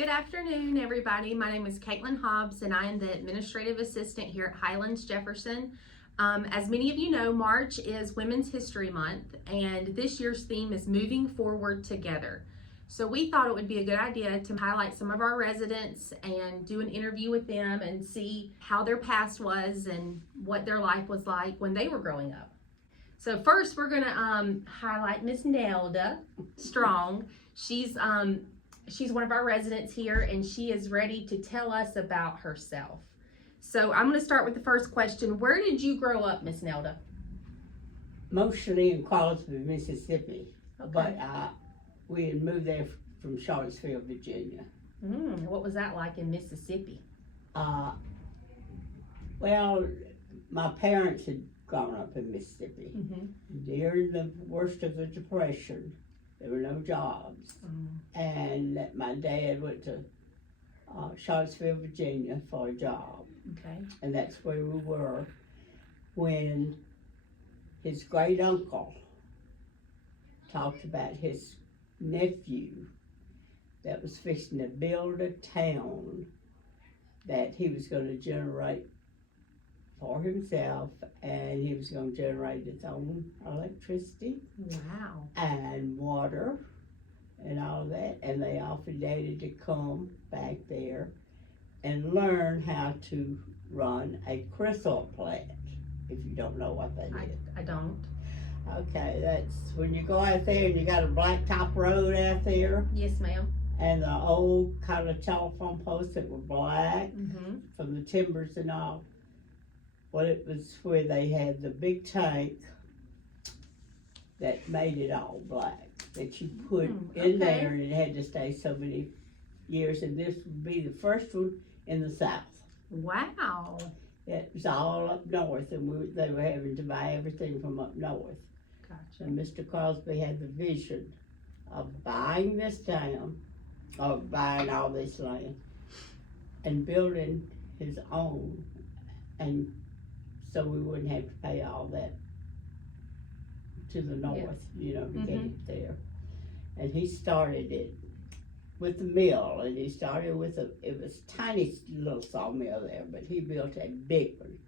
Good afternoon, everybody. My name is Caitlin Hobbs, and I am the administrative assistant here at Highlands Jefferson. As many of you know, March is Women's History Month, and this year's theme is Moving Forward Together. So we thought it would be a good idea to highlight some of our residents and do an interview with them and see how their past was and what their life was like when they were growing up. So first, we're going to highlight Miss Nelda Strong. She's one of our residents here, and she is ready to tell us about herself. So I'm going to start with the first question. Where did you grow up, Miss Nelda? Mostly in Crosby, Mississippi, Okay. but we had moved there from Charlottesville, Virginia. What was that like in Mississippi? Well, my parents had grown up in Mississippi. During the worst of the Depression, there were no jobs. And my dad went to Charlottesville, Virginia for a job. Okay. And that's where we were when his great uncle talked about his nephew that was fixing to build a town that he was going to generate for himself, and he was going to generate his own electricity. Wow. And water and all that, and they offered Daddy to come back there and learn how to run a crystal plant, if you don't know what that is. I don't. Okay, that's when you go out there and you got a blacktop road out there, Yes, ma'am. and the old kind of telephone posts that were black from the timbers and all. Well, it was where they had the big tank that made it all black, that you put in there, and it had to stay so many years, and this would be the first one in the South. Wow. It was all up north, and they were having to buy everything from up north. Gotcha. And Mr. Crosby had the vision of buying this town, or buying all this land, and building his own, and so we wouldn't have to pay all that to the north, you know, to get it there. And he started it with the mill, and he started with it was a tiny little sawmill there, but he built a big one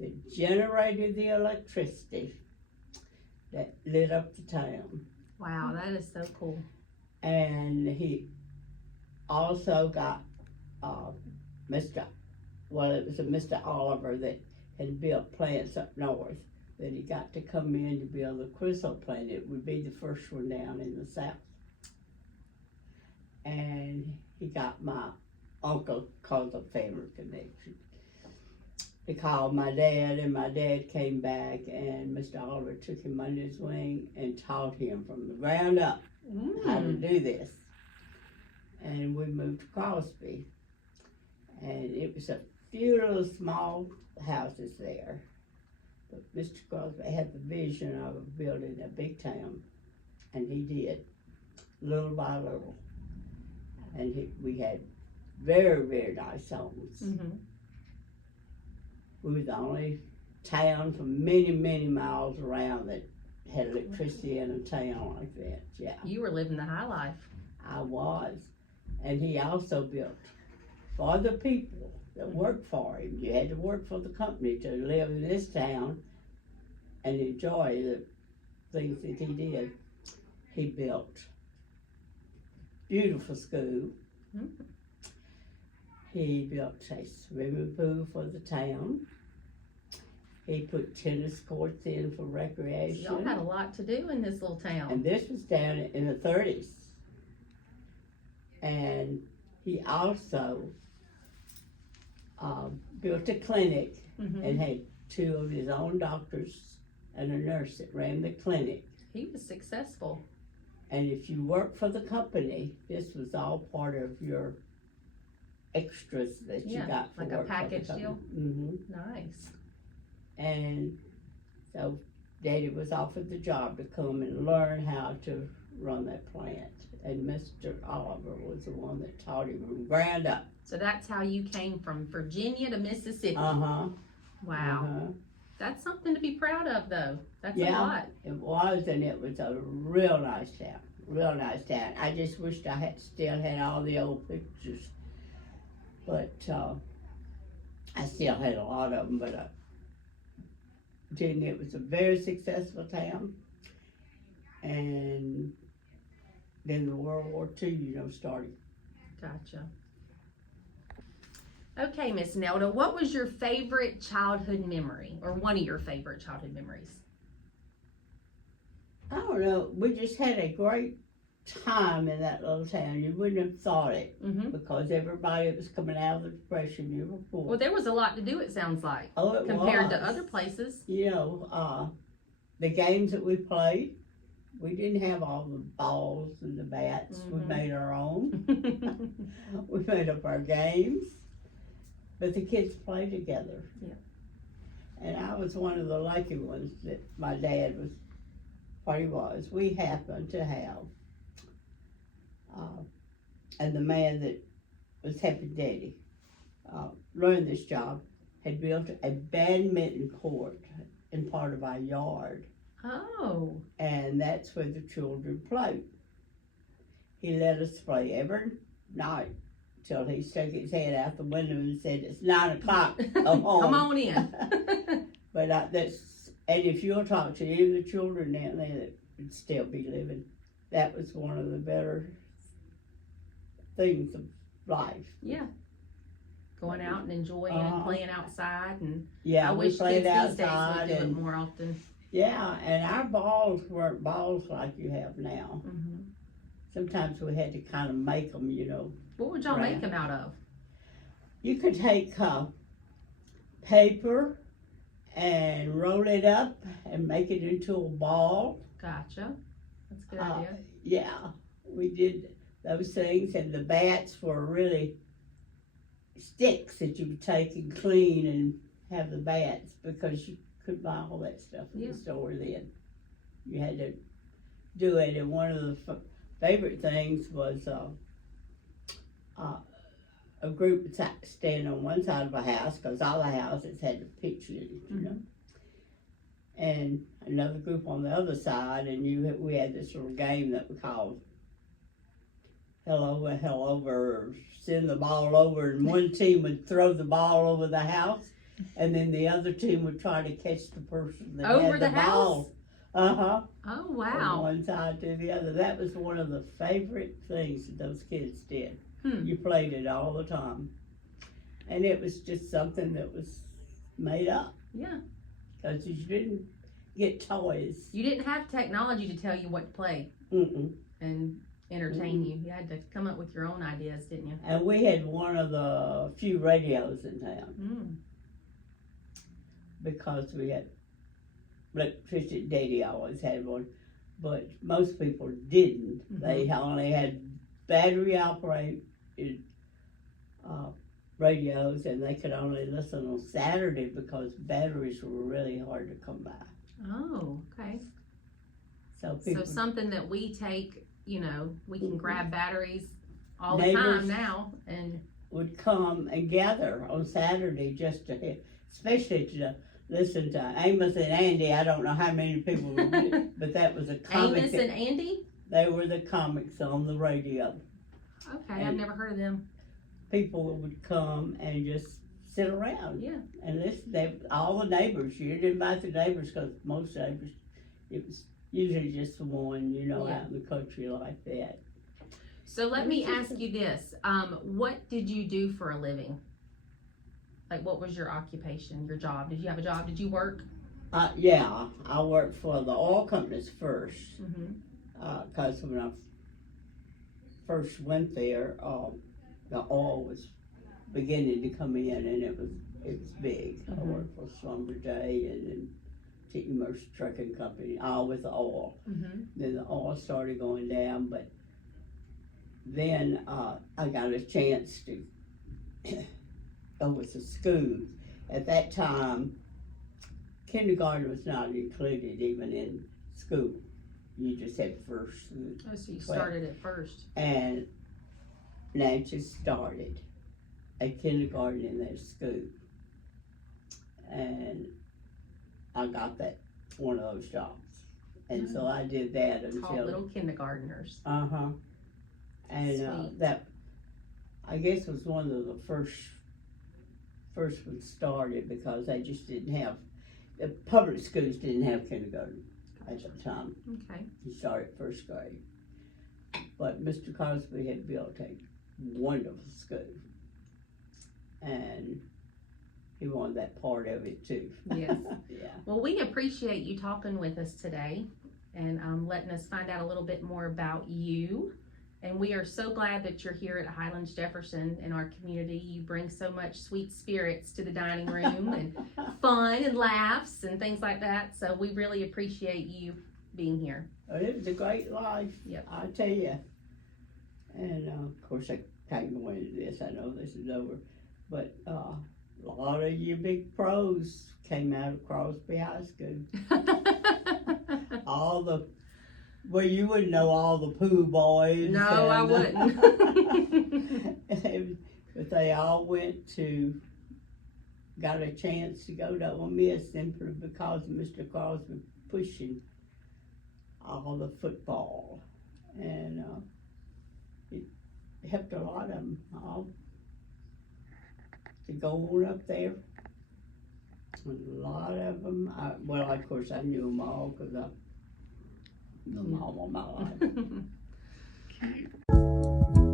that generated the electricity that lit up the town. Wow, that is so cool. And he also got Mr. Oliver that had built plants up north, that he got to come in to build the crystal plant. It would be the first one down in the South. And he got my uncle, called a family connection. He called my dad, and my dad came back, and Mr. Oliver took him under his wing and taught him from the ground up how to do this. And we moved to Crosby, and it was a few little small houses there. But Mr. Crosby had the vision of building a big town, and he did, little by little. And we had very, very nice homes. We were the only town for many, many miles around that had electricity in a town like that. Yeah, You were living the high life. I was. And he also built for the people that worked for him. You had to work for the company to live in this town and enjoy the things that he did. He built beautiful school. He built a swimming pool for the town. He put tennis courts in for recreation. Y'all had a lot to do in this little town. And this was down in the 30s. And he also built a clinic and had two of his own doctors and a nurse that ran the clinic. He was successful. And if you worked for the company, this was all part of your extras that you got for like a work package for the deal. company. Nice. And so Daddy was offered the job to come and learn how to run that plant. And Mr. Oliver was the one that taught him from ground up. So that's how you came from Virginia to Mississippi. Wow. That's something to be proud of, though. That's a Yeah. lot. It was, and it was a real nice town. real nice town. I just wished I had still had all the old pictures, but I still had a lot of them. But didn't. It was a very successful town, and then the World War II, started. Gotcha. Okay, Miss Nelda, what was your favorite childhood memory, or one of your favorite childhood memories? I don't know. We just had a great time in that little town. You wouldn't have thought it because everybody was coming out of the Depression. You were poor. Well, there was a lot to do, it sounds like, it compared to was. other places. The games that we played, we didn't have all the balls and the bats. We made our own. We made up our games. But the kids played together. Yeah. And I was one of the lucky ones that my dad was what he was. We happened to have, and the man that was helping Daddy learn this job had built a badminton court in part of our yard. Oh. And that's where the children played. He let us play every night till he stuck his head out the window and said, "It's 9 o'clock, come home." Come on in. But and if you'll talk to any of the children down there that would still be living, that was one of the better things of life. Yeah. Going out and enjoying and playing outside, and yeah, I we wish played kids these days outside would do it more often. Yeah, and our balls weren't balls like you have now. Sometimes we had to kind of make them, What would y'all make them out of? You could take paper and roll it up and make it into a ball. Gotcha. That's a good idea. Yeah, we did those things, and the bats were really sticks that you would take and clean and have the bats, because you could buy all that stuff in the store then. You had to do it, and one of the favorite things was a group would stand on one side of a house, because all the houses had a picture in it, and another group on the other side, and we had this little game that we called hell over, or send the ball over, and one team would throw the ball over the house, and then the other team would try to catch the person that over had the ball. house? Oh, wow. From one side to the other. That was one of the favorite things that those kids did. You played it all the time. And it was just something that was made up. Yeah. Because you didn't get toys. You didn't have technology to tell you what to play and entertain you. You had to come up with your own ideas, didn't you? And we had one of the few radios in town. Because we had electricity. Daddy always had one, but most people didn't. They only had battery operated radios, and they could only listen on Saturday because batteries were really hard to come by. Oh, okay. So something that we take, we can grab batteries all the time now, and would come and gather on Saturday just to hear, especially to listen to Amos and Andy. I don't know how many people were, but that was a comic. Amos and Andy? They were the comics on the radio. Okay, I've never heard of them. People would come and just sit around. Yeah. And listen. All the neighbors. You didn't invite the neighbors, because most neighbors, it was usually just the one, out in the country like that. So let me ask you this. What did you do for a living? Like, what was your occupation, your job? Did you have a job? Did you work? Yeah, I worked for the oil companies first. Because when I first went there, the oil was beginning to come in, and it was big. I worked for Schlumberger and then T. Mercer Trucking Company, all with the oil. Then the oil started going down, but then I got a chance to go with the schools. At that time, kindergarten was not included even in school. You just had first. So you started at first. And Nancy started a kindergarten in their school. And I got one of those jobs. And so I did that Taught until, little kindergartners. and Sweet. that, I guess, was one of the first ones started, because they just didn't have, the public schools didn't have kindergarten at the time. Okay. He started first grade. But Mr. Cosby had built a wonderful school, and he wanted that part of it too. Yes. Yeah. Well, we appreciate you talking with us today and letting us find out a little bit more about you. And we are so glad that you're here at Highlands Jefferson in our community. You bring so much sweet spirits to the dining room and fun and laughs and things like that. So we really appreciate you being here. It was a great life. Yep. I tell you. And of course, I can't go into this. I know this is over, but a lot of you big pros came out of Crosby High School. All the, well, you wouldn't know all the Pooh boys. No, I wouldn't. But they all got a chance to go to Ole Miss simply because of Mr. Crosby pushing all the football. And it helped a lot of them all to go on up there. And a lot of them, well, of course, I knew them all because I knew them all my life.